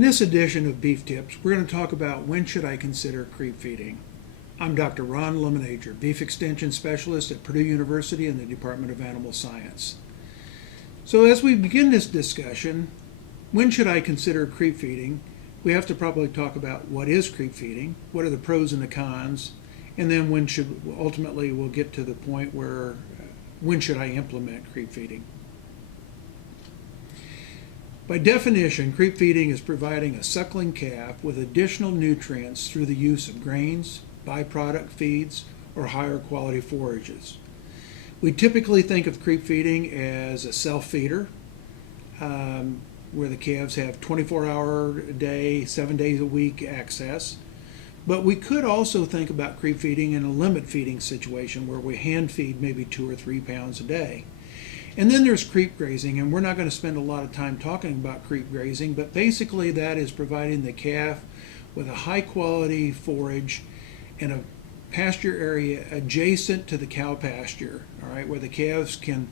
In this edition of Beef Tips, we're going to talk about when should I consider creep feeding. I'm Dr. Ron Lemonager, Beef Extension Specialist at Purdue University in the Department of Animal Science. So as we begin this discussion, when should I consider creep feeding? We have to probably talk about what is creep feeding, what are the pros and the cons, and then ultimately we'll get to the point where when should I implement creep feeding. By definition, creep feeding is providing a suckling calf with additional nutrients through the use of grains, byproduct feeds, or higher quality forages. We typically think of creep feeding as a self-feeder, where the calves have 24-hour a day, 7 days a week access. But we could also think about creep feeding in a limit feeding situation where we hand feed maybe 2 or 3 pounds a day. And then there's creep grazing, and we're not going to spend a lot of time talking about creep grazing, but basically that is providing the calf with a high quality forage in a pasture area adjacent to the cow pasture, all right, where the calves can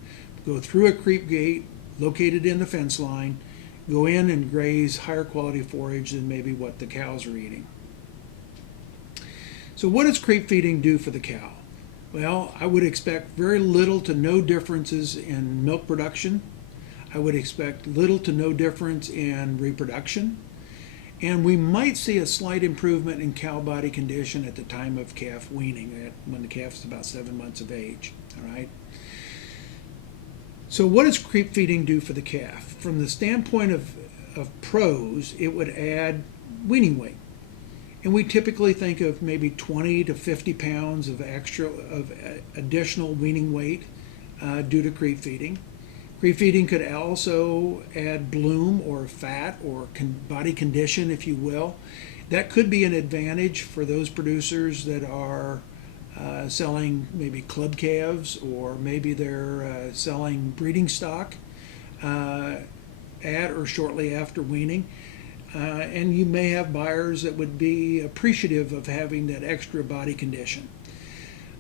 go through a creep gate located in the fence line, go in and graze higher quality forage than maybe what the cows are eating. So what does creep feeding do for the cow? Well, I would expect very little to no differences in milk production. I would expect little to no difference in reproduction. And we might see a slight improvement in cow body condition at the time of calf weaning, when the calf is about 7 months of age. All right. So what does creep feeding do for the calf? From the standpoint of pros, it would add weaning weight. And we typically think of maybe 20 to 50 pounds of additional weaning weight due to creep feeding. Creep feeding could also add bloom or fat or body condition, if you will. That could be an advantage for those producers that are selling maybe club calves, or maybe they're selling breeding stock at or shortly after weaning. And you may have buyers that would be appreciative of having that extra body condition.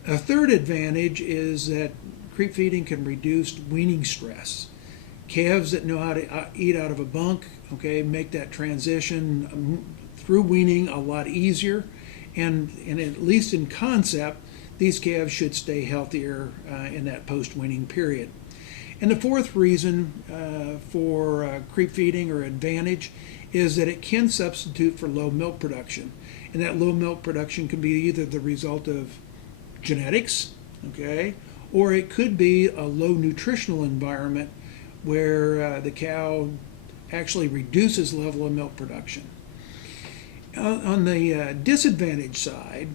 A third advantage is that creep feeding can reduce weaning stress. Calves that know how to eat out of a bunk, okay, make that transition through weaning a lot easier, and at least in concept, these calves should stay healthier in that post-weaning period. And the fourth reason for creep feeding or advantage is that it can substitute for low milk production. And that low milk production can be either the result of genetics, okay, or it could be a low nutritional environment where the cow actually reduces level of milk production. On the disadvantage side,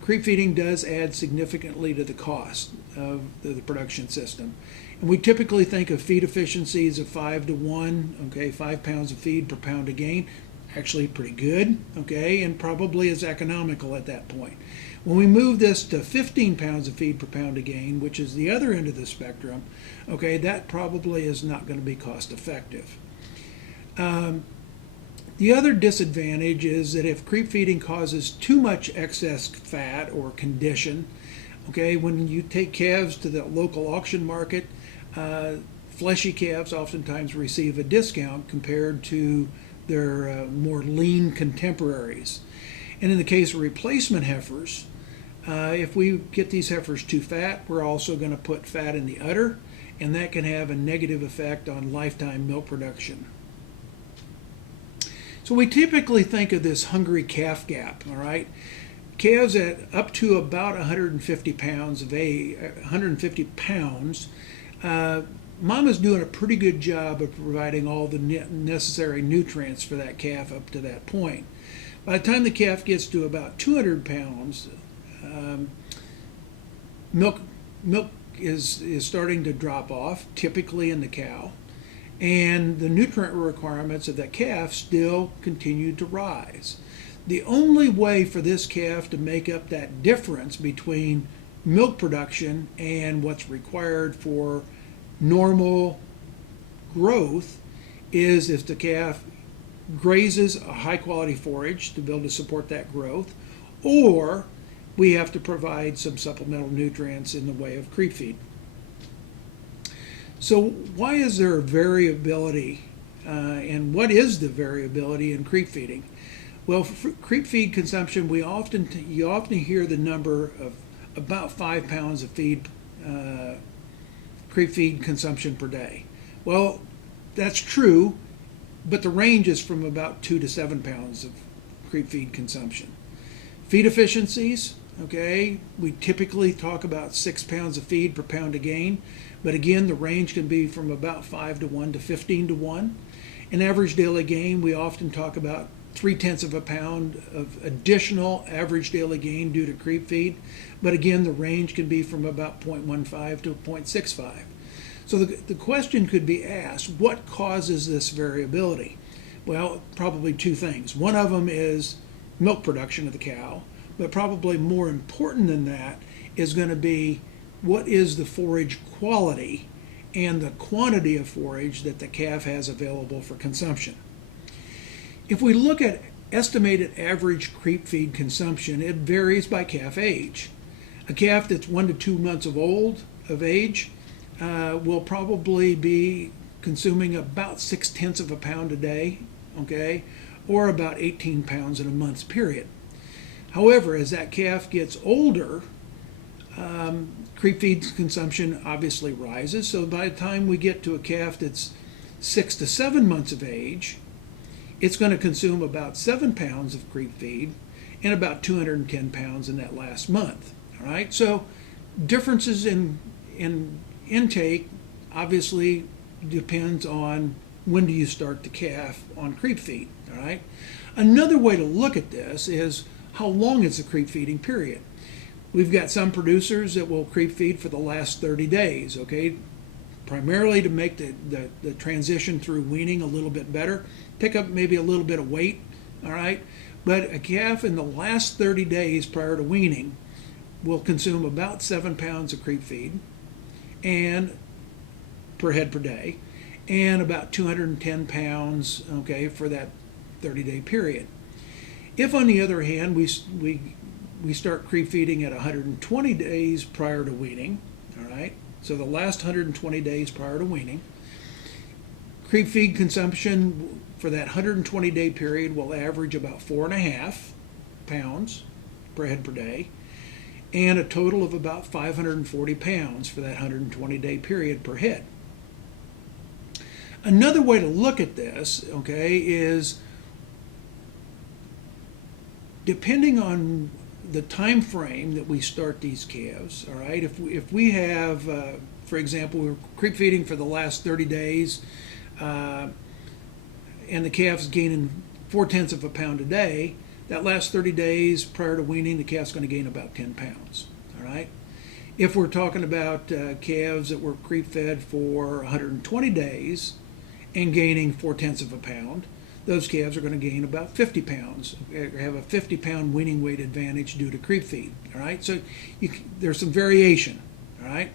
creep feeding does add significantly to the cost of the production system. And we typically think of feed efficiencies of 5 to 1, okay, 5 pounds of feed per pound of gain. Actually pretty good, okay, and probably is economical at that point. When we move this to 15 pounds of feed per pound of gain, which is the other end of the spectrum, okay, that probably is not going to be cost effective. The other disadvantage is that if creep feeding causes too much excess fat or condition, okay, when you take calves to the local auction market, fleshy calves oftentimes receive a discount compared to their more lean contemporaries. And in the case of replacement heifers, if we get these heifers too fat, we're also going to put fat in the udder, and that can have a negative effect on lifetime milk production. So we typically think of this hungry calf gap, all right? Calves at up to about 150 pounds of 150 pounds, mama's doing a pretty good job of providing all the necessary nutrients for that calf up to that point. By the time the calf gets to about 200 pounds, milk is starting to drop off, typically in the cow, and the nutrient requirements of that calf still continue to rise. The only way for this calf to make up that difference between milk production and what's required for normal growth is if the calf grazes a high quality forage to be able to support that growth, or we have to provide some supplemental nutrients in the way of creep feed. So why is there variability And what is the variability in creep feeding? Well, for creep feed consumption, you often hear the number of about 5 pounds of creep feed consumption per day. Well, that's true, but the range is from about 2 to 7 pounds of creep feed consumption. Feed efficiencies, okay, we typically talk about 6 pounds of feed per pound of gain, but again, the range can be from about 5 to 1 to 15 to 1. In average daily gain, we often talk about 0.3 of a pound of additional average daily gain due to creep feed, but again, the range can be from about 0.15 to 0.65. So the question could be asked, what causes this variability? Well, probably two things. One of them is milk production of the cow, but probably more important than that is going to be what is the forage quality and the quantity of forage that the calf has available for consumption. If we look at estimated average creep feed consumption, it varies by calf age. A calf that's 1 to 2 months of age will probably be consuming about 0.6 of a pound a day, okay, or about 18 pounds in a month's period. However, as that calf gets older, creep feed consumption obviously rises. So by the time we get to a calf that's 6 to 7 months of age, it's going to consume about 7 pounds of creep feed and about 210 pounds in that last month. All right, so differences in intake obviously depends on when do you start the calf on creep feed. All right, another way to look at this is how long is the creep feeding period. We've got some producers that will creep feed for the last 30 days, okay, primarily to make the transition through weaning a little bit better, pick up maybe a little bit of weight, all right? But a calf in the last 30 days prior to weaning will consume about 7 pounds of creep feed and per head per day, and about 210 pounds, okay, for that 30-day period. If, on the other hand, we start creep feeding at 120 days prior to weaning, all right? So the last 120 days prior to weaning, creep feed consumption for that 120-day period will average about 4.5 pounds per head per day, and a total of about 540 pounds for that 120-day period per head. Another way to look at this, okay, is depending on the time frame that we start these calves, all right, if we have, for example, we're creep feeding for the last 30 days, and the calf's gaining 0.4 of a pound a day, that last 30 days prior to weaning, the calf's going to gain about 10 pounds, all right? If we're talking about calves that were creep fed for 120 days and gaining 0.4 of a pound, those calves are going to gain about 50 pounds, have a 50-pound weaning weight advantage due to creep feed, all right? So there's some variation, all right?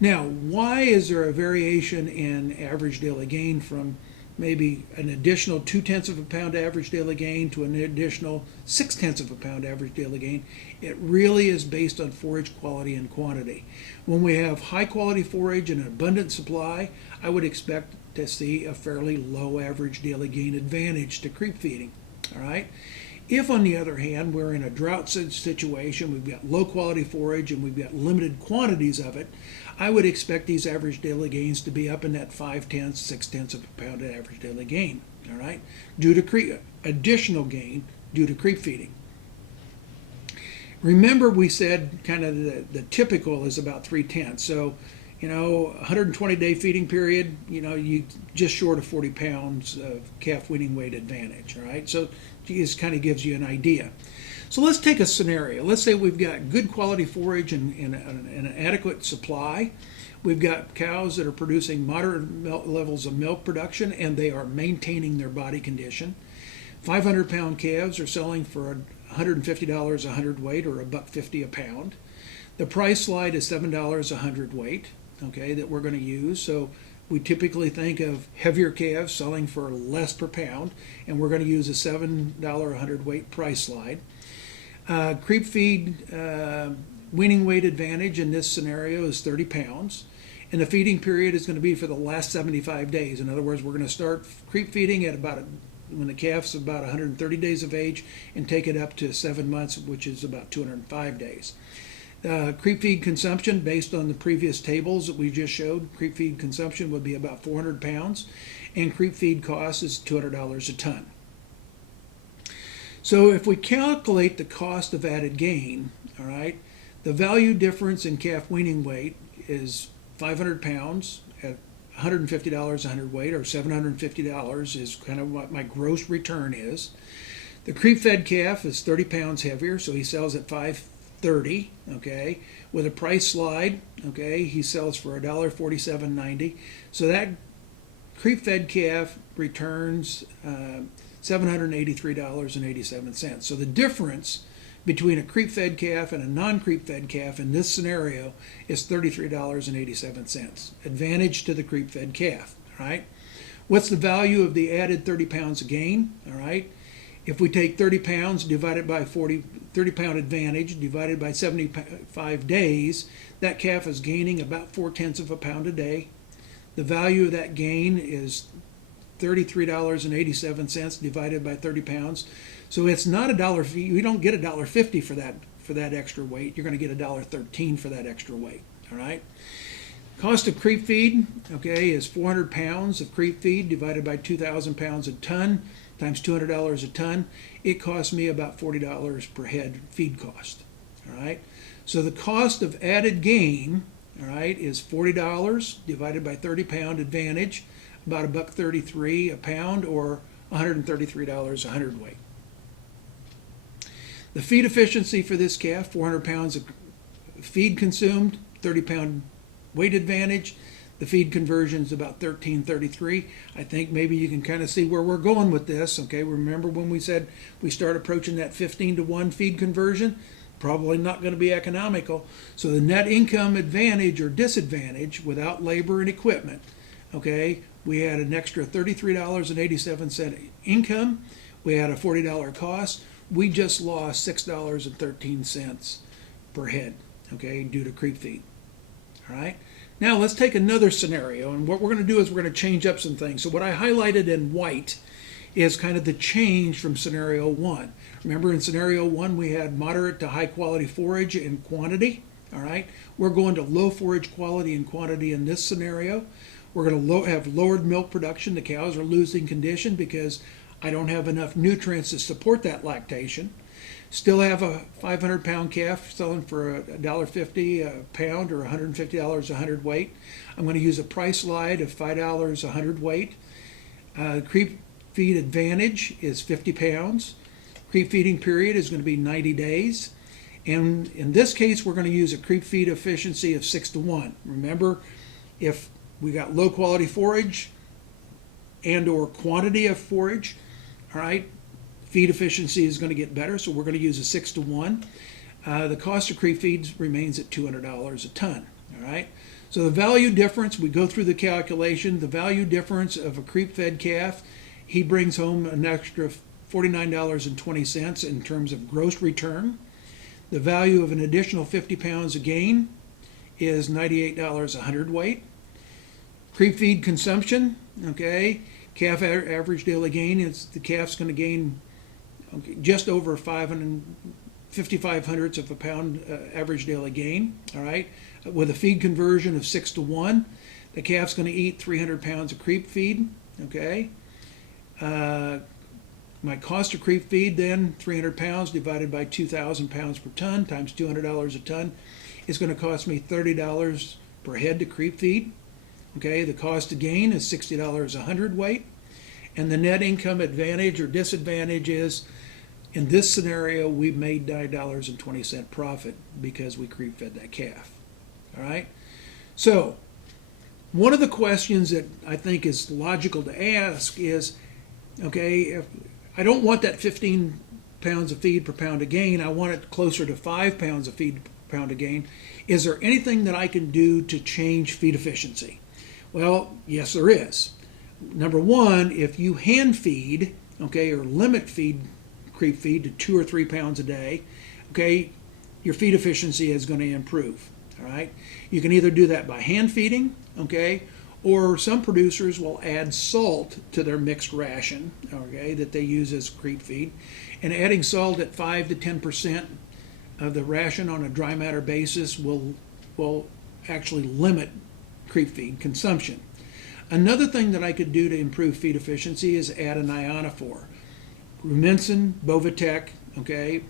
Now, why is there a variation in average daily gain from maybe an additional 0.2 of a pound average daily gain to an additional 0.6 of a pound average daily gain? It really is based on forage quality and quantity. When we have high quality forage and an abundant supply, I would expect to see a fairly low average daily gain advantage to creep feeding, all right? If, on the other hand, we're in a drought situation, we've got low quality forage and we've got limited quantities of it, I would expect these average daily gains to be up in that 0.5, 0.6 of a pound average daily gain, all right, due to additional gain due to creep feeding. Remember, we said kind of the typical is about 0.3. So, 120-day feeding period, you just short of 40 pounds of calf weaning weight advantage, all right? So this kind of gives you an idea. So let's take a scenario. Let's say we've got good quality forage and an adequate supply. We've got cows that are producing moderate levels of milk production and they are maintaining their body condition. 500-pound calves are selling for $150 a hundredweight, or $1.50 a pound. The price slide is $7 a hundredweight, okay, that we're going to use. So we typically think of heavier calves selling for less per pound, and we're going to use a $7 a hundredweight price slide. Creep feed weaning weight advantage in this scenario is 30 pounds, and the feeding period is going to be for the last 75 days. In other words, we're going to start creep feeding at when the calf's about 130 days of age and take it up to 7 months, which is about 205 days. Creep feed consumption, based on the previous tables that we just showed, creep feed consumption would be about 400 pounds, and creep feed cost is $200 a ton. So if we calculate the cost of added gain, all right, the value difference in calf weaning weight is 500 pounds at $150 a hundredweight, or $750 is kind of what my gross return is. The creep fed calf is 30 pounds heavier, so he sells at $530, okay, with a price slide, okay, he sells for $1.47.90. So that creep fed calf returns $783.87. So the difference between a creep fed calf and a non-creep fed calf in this scenario is $33.87. Advantage to the creep fed calf, all right? What's the value of the added 30 pounds of gain, all right? If we take 30 pounds divided by 30 pound advantage divided by 75 days, that calf is gaining about 4/10 of a pound a day. The value of that gain is $33.87 divided by 30 pounds. So it's not $1. You don't get $1.50 for that extra weight. You're going to get $1.13 for that extra weight. All right. Cost of creep feed, okay, is 400 pounds of creep feed divided by 2,000 pounds a ton times $200 a ton. It costs me about $40 per head feed cost. All right. So the cost of added gain, all right, is $40 divided by 30 pound advantage, about $1.33 a pound, or $133 a hundredweight. The feed efficiency for this calf, 400 pounds of feed consumed, 30 pound weight advantage. The feed conversion is about 1333. I think maybe you can kind of see where we're going with this. Okay, remember when we said we start approaching that 15-to-1 feed conversion? Probably not going to be economical. So the net income advantage or disadvantage without labor and equipment, okay, we had an extra $33.87 income. We had a $40 cost. We just lost $6.13 per head, okay, due to creep feed. All right. Now let's take another scenario, and what we're going to do is we're going to change up some things. So what I highlighted in white is kind of the change from scenario one. Remember, in scenario one we had moderate to high quality forage and quantity. All right. We're going to low forage quality and quantity in this scenario. We're going to have lowered milk production. The cows are losing condition because I don't have enough nutrients to support that lactation. Still have a 500-pound calf selling for $1.50 a pound, or $150 a hundredweight. I'm going to use a price slide of $5 a hundredweight. Creep feed advantage is 50 pounds. Creep feeding period is going to be 90 days. And in this case, we're going to use a creep feed efficiency of 6-to-1. Remember, if we got low quality forage and or quantity of forage, all right, feed efficiency is going to get better, so we're going to use a 6-to-1. The cost of creep feeds remains at $200 a ton. All right. So the value difference, we go through the calculation. The value difference of a creep fed calf, he brings home an extra $49.20 in terms of gross return. The value of an additional 50 pounds of gain is $98 a hundredweight. Creep feed consumption, okay, calf average daily gain is the calf's going to gain just over 55 hundredths of a pound average daily gain. All right, with a feed conversion of 6-to-1, the calf's going to eat 300 pounds of creep feed. Okay, my cost of creep feed then, 300 pounds divided by 2,000 pounds per ton times $200 a ton, is going to cost me $30 per head to creep feed. Okay, the cost of gain is $60 a hundredweight, and the net income advantage or disadvantage is, in this scenario, we've made $9.20 profit because we creep fed that calf. All right, so one of the questions that I think is logical to ask is, okay, if I don't want that 15 pounds of feed per pound of gain, I want it closer to 5 pounds of feed per pound of gain. Is there anything that I can do to change feed efficiency? Well, yes, there is. Number one, if you hand feed, okay, or limit creep feed to 2 or 3 pounds a day, okay, your feed efficiency is going to improve. all right? You can either do that by hand feeding, okay, or some producers will add salt to their mixed ration, okay, that they use as creep feed. And adding salt at 5 to 10% of the ration on a dry matter basis will actually limit creep feed consumption. Another thing that I could do to improve feed efficiency is add an ionophore. Rumensin, Bovatec, okay.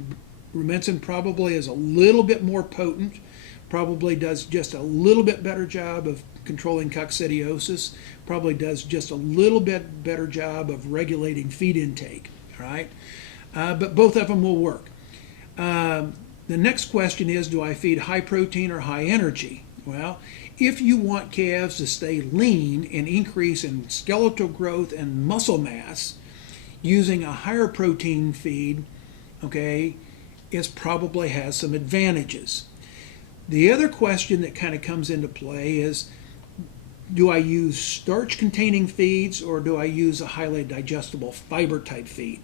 Rumensin probably is a little bit more potent, probably does just a little bit better job of controlling coccidiosis, probably does just a little bit better job of regulating feed intake, all right? But both of them will work. The next question is, do I feed high protein or high energy? Well, if you want calves to stay lean and increase in skeletal growth and muscle mass, using a higher protein feed, okay, probably has some advantages. The other question that kind of comes into play is, do I use starch containing feeds or do I use a highly digestible fiber type feed?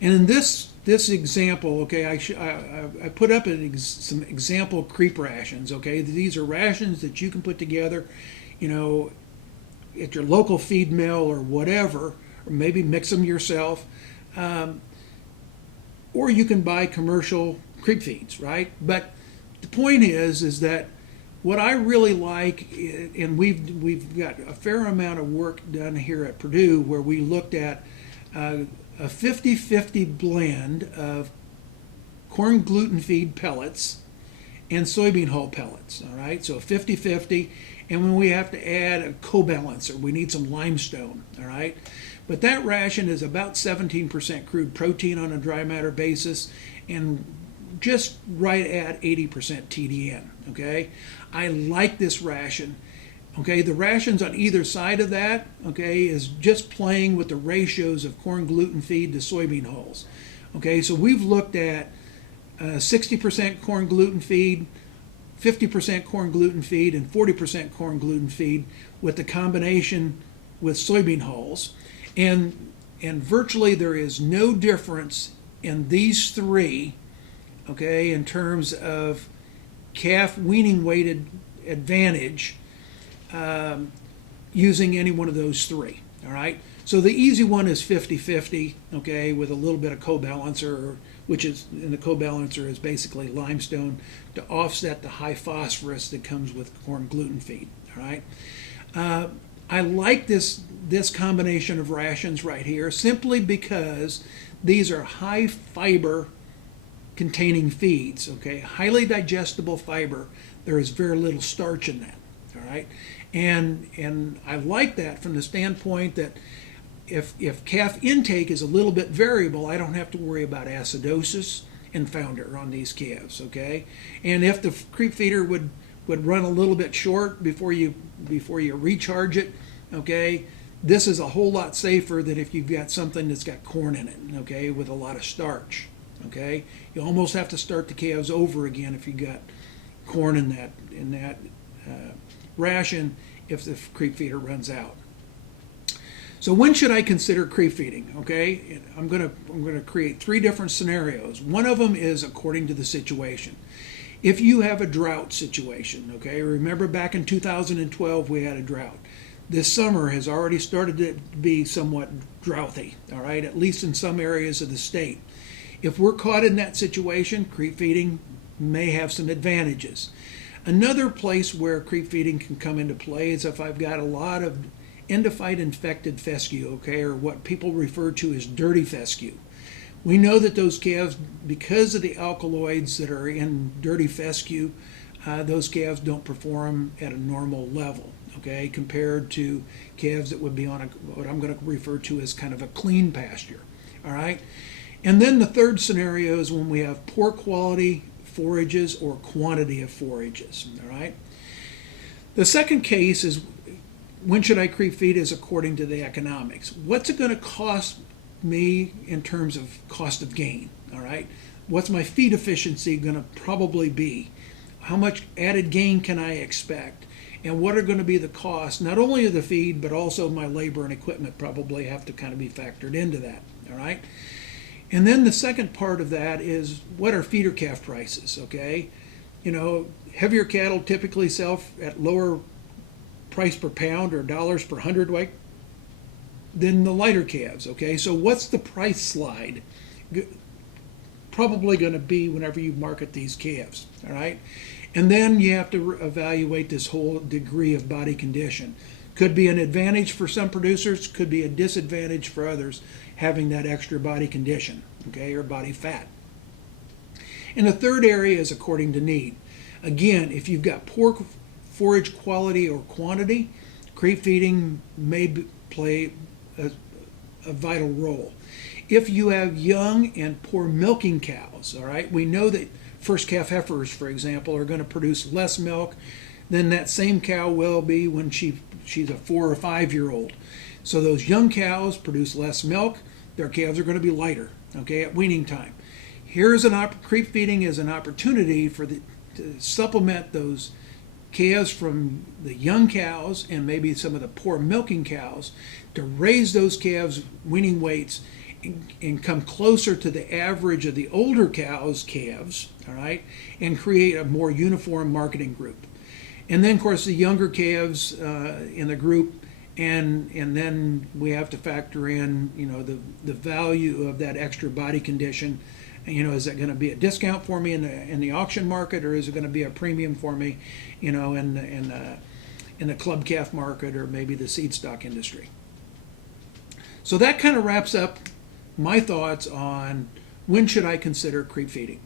And in this example, okay, I put up some example creep rations, okay? These are rations that you can put together, you know, at your local feed mill or whatever, or maybe mix them yourself. Or you can buy commercial creep feeds, right? But the point is that what I really like, and we've got a fair amount of work done here at Purdue where we looked at a 50-50 blend of corn gluten feed pellets and soybean hull pellets, all right? So 50-50, and when we have to add a co-balancer, we need some limestone, all right? But that ration is about 17% crude protein on a dry matter basis and just right at 80% TDN, okay? I like this ration, okay? The rations on either side of that, okay, is just playing with the ratios of corn gluten feed to soybean hulls, okay? So we've looked at 60% corn gluten feed, 50% corn gluten feed, and 40% corn gluten feed with the combination with soybean hulls. And virtually there is no difference in these three, okay, in terms of calf weaning weighted advantage using any one of those three, all right? So the easy one is 50-50, okay, with a little bit of co-balancer, which is, and the co-balancer is basically limestone to offset the high phosphorus that comes with corn gluten feed, all right? I like this combination of rations right here simply because these are high fiber containing feeds, okay? Highly digestible fiber. There is very little starch in that, all right? And I like that from the standpoint that if calf intake is a little bit variable, I don't have to worry about acidosis and founder on these calves, okay? And if the creep feeder would run a little bit short before you recharge it, okay, this is a whole lot safer than if you've got something that's got corn in it, okay, with a lot of starch, okay? You almost have to start the calves over again if you got corn in that ration if the creep feeder runs out. So when should I consider creep feeding? Okay, I'm gonna create three different scenarios. One of them is according to the situation. If you have a drought situation, okay, remember back in 2012 we had a drought. This summer has already started to be somewhat droughty, all right, at least in some areas of the state. If we're caught in that situation, creep feeding may have some advantages. Another place where creep feeding can come into play is if I've got a lot of endophyte infected fescue, okay, or what people refer to as dirty fescue. We know that those calves, because of the alkaloids that are in dirty fescue, those calves don't perform at a normal level, okay, compared to calves that would be on what I'm going to refer to as kind of a clean pasture, all right? And then the third scenario is when we have poor quality forages or quantity of forages, all right? The second case is when should I creep feed is according to the economics. What's it going to cost me in terms of cost of gain, all right? What's my feed efficiency going to probably be? How much added gain can I expect? And what are going to be the costs, not only of the feed, but also my labor and equipment probably have to kind of be factored into that, all right? And then the second part of that is what are feeder calf prices, okay? Heavier cattle typically sell at lower price per pound or dollars per hundredweight than the lighter calves. Okay, so what's the price slide probably going to be whenever you market these calves? All right, and then you have to evaluate this whole degree of body condition. Could be an advantage for some producers, could be a disadvantage for others having that extra body condition, okay, or body fat. And the third area is according to need. Again, if you've got poor forage quality or quantity, creep feeding may play a vital role. If you have young and poor milking cows, all right, we know that first calf heifers, for example, are going to produce less milk than that same cow will be when she's a 4 or 5 year old. So those young cows produce less milk. Their calves are going to be lighter, okay, at weaning time. Here's creep feeding is an opportunity to supplement those calves from the young cows and maybe some of the poor milking cows to raise those calves' weaning weights and come closer to the average of the older cows' calves, all right, and create a more uniform marketing group. And then, of course, the younger calves in the group, and then we have to factor in, the value of that extra body condition. Is it going to be a discount for me in the auction market, or is it going to be a premium for me, in the club calf market or maybe the seed stock industry? So that kind of wraps up my thoughts on when should I consider creep feeding.